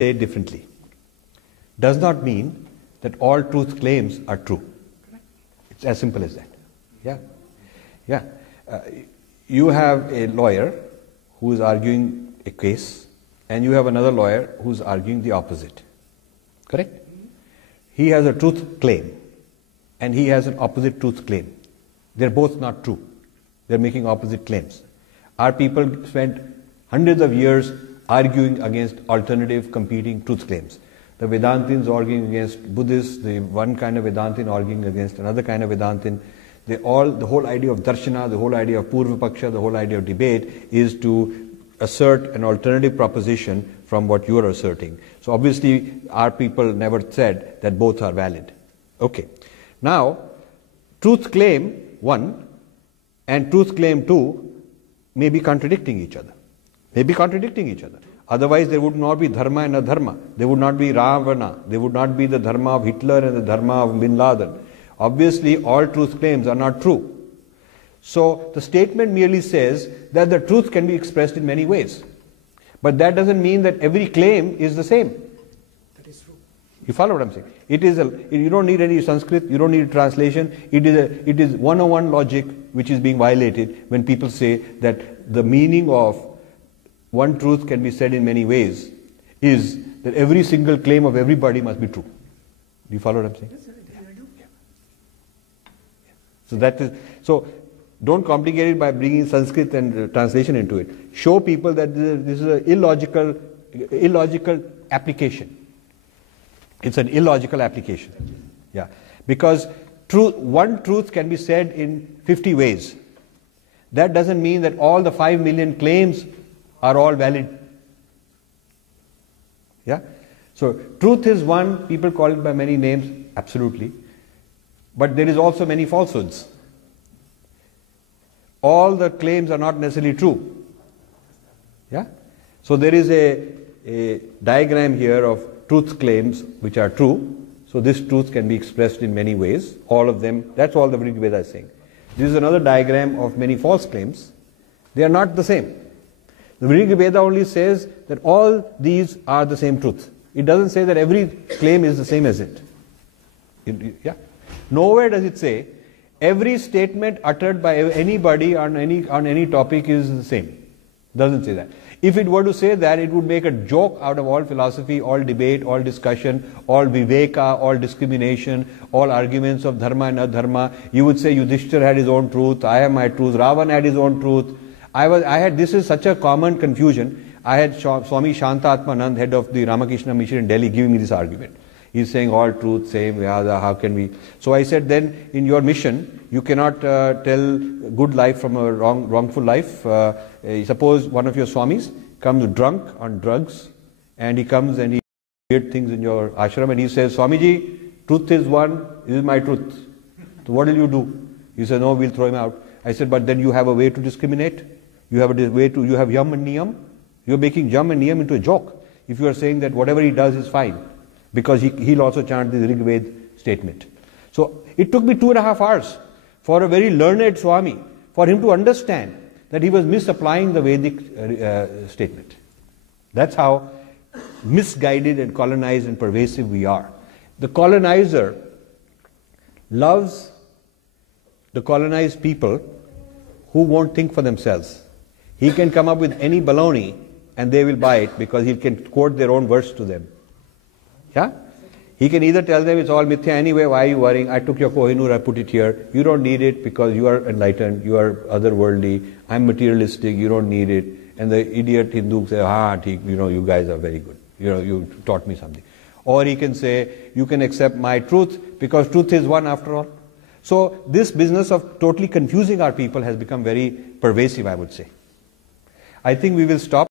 say it differently. Does not mean that all truth claims are true. It's as simple as that. Yeah. You have a lawyer who is arguing a case, and you have another lawyer who is arguing the opposite. Correct? He has a truth claim, and he has an opposite truth claim. They're both not true. They're making opposite claims. Our people spent hundreds of years arguing against alternative competing truth claims. The Vedantins arguing against Buddhists, the one kind of Vedantin arguing against another kind of Vedantin. The whole idea of darshana, the whole idea of purva paksha, the whole idea of debate is to assert an alternative proposition from what you are asserting. So obviously our people never said that both are valid. Okay. Now, truth claim 1 and truth claim 2 may be contradicting each other. Otherwise there would not be dharma and adharma. There would not be Ravana. There would not be the dharma of Hitler and the dharma of Bin Laden. Obviously all truth claims are not true. So the statement merely says that the truth can be expressed in many ways. But that doesn't mean that every claim is the same. That is true. You follow what I'm saying? You don't need any Sanskrit, you don't need a translation. It is 101 logic which is being violated when people say that the meaning of one truth can be said in many ways is that every single claim of everybody must be true. Do you follow what I'm saying? Yes, I do. So don't complicate it by bringing Sanskrit and translation into it. Show people that this is an illogical application. It's an illogical application. Yeah. Because one truth can be said in 50 ways. That doesn't mean that all the 5 million claims are all valid. Yeah? So truth is one, people call it by many names, absolutely. But there is also many falsehoods. All the claims are not necessarily true. Yeah? So there is a diagram here of truth claims which are true. So this truth can be expressed in many ways. All of them, that's all the Rig Veda is saying. This is another diagram of many false claims. They are not the same. The Rig Veda only says that all these are the same truth. It doesn't say that every claim is the same as it. Yeah? Nowhere does it say every statement uttered by anybody on any topic is the same. It doesn't say that. If it were to say that, it would make a joke out of all philosophy, all debate, all discussion, all viveka, all discrimination, all arguments of dharma and adharma. You would say Yudhishthira had his own truth, I have my truth, Ravan had his own truth. This is such a common confusion. I had Swami Shantatmanand, head of the Ramakrishna Mission in Delhi, giving me this argument. He's saying all truth, same, how can we? So I said, then in your mission, you cannot tell good life from a wrongful life. Suppose one of your Swamis comes drunk on drugs, and he comes and he weird things in your ashram, and he says, Swamiji, truth is one, this is my truth. So what will you do? He said, no, we'll throw him out. I said, but then you have a way to discriminate. You have yam and niyam. You're making yam and niyam into a joke. If you are saying that whatever he does is fine, because he'll also chant the Rig Veda statement. So it took me 2.5 hours for a very learned Swami, for him to understand that he was misapplying the Vedic statement. That's how misguided and colonized and pervasive we are. The colonizer loves the colonized people who won't think for themselves. He can come up with any baloney and they will buy it because he can quote their own verse to them. Yeah? He can either tell them it's all mithya anyway, why are you worrying? I took your Kohinoor, I put it here. You don't need it because you are enlightened, you are otherworldly, I'm materialistic, you don't need it. And the idiot Hindu say, you guys are very good. You taught me something. Or he can say, you can accept my truth because truth is one after all. So this business of totally confusing our people has become very pervasive, I would say. I think we will stop.